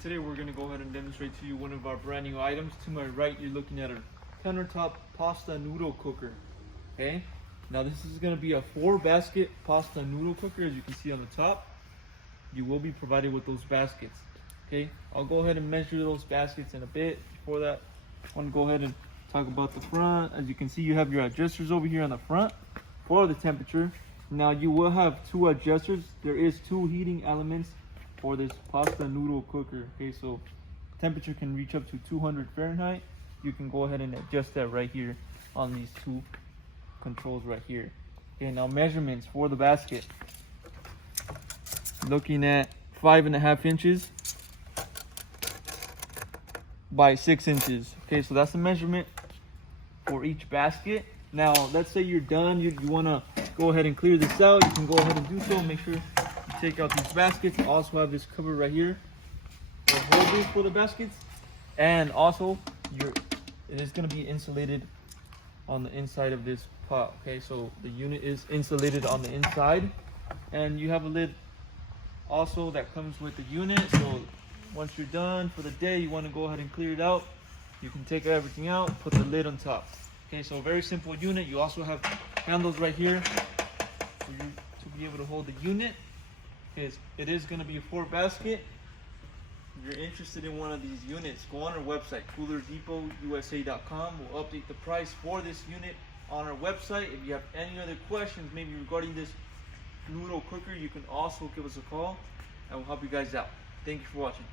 Today we're going to go ahead and demonstrate to you one of our brand new items. To my right, you're looking at a countertop pasta noodle cooker. Okay, now this is going to be a 4-basket pasta noodle cooker. As you can see on the top, you will be provided with those baskets. Okay, I'll go ahead and measure those baskets in a bit. Before that, I want to go ahead and talk about the front. As you can see, you have your adjusters over here on the front for the temperature. Now you will have 2 adjusters. There is 2 heating elements for this pasta noodle cooker. Okay, so temperature can reach up to 200 Fahrenheit. You can go ahead and adjust that right here on these 2 controls right here. Okay, now measurements for the basket. Looking at 5.5 inches by 6 inches. Okay, so that's the measurement for each basket. Now, let's say you're done, you want to go ahead and clear this out. You can go ahead and do so. Make sure you take out these baskets. Also have this cover right here for holders for the baskets, and also it is going to be insulated on the inside of this pot. Okay, so the unit is insulated on the inside, and you have a lid also that comes with the unit. So once you're done for the day, you want to go ahead and clear it out, you can take everything out, put the lid on top. Okay, so very simple unit. You also have handles right here for you to be able to hold the unit. Okay, it is going to be a 4-basket. If you're interested in one of these units, go on our website, coolerdepot.usa.com. We'll update the price for this unit on our website. If you have any other questions, maybe regarding this noodle cooker, you can also give us a call and we'll help you guys out. Thank you for watching.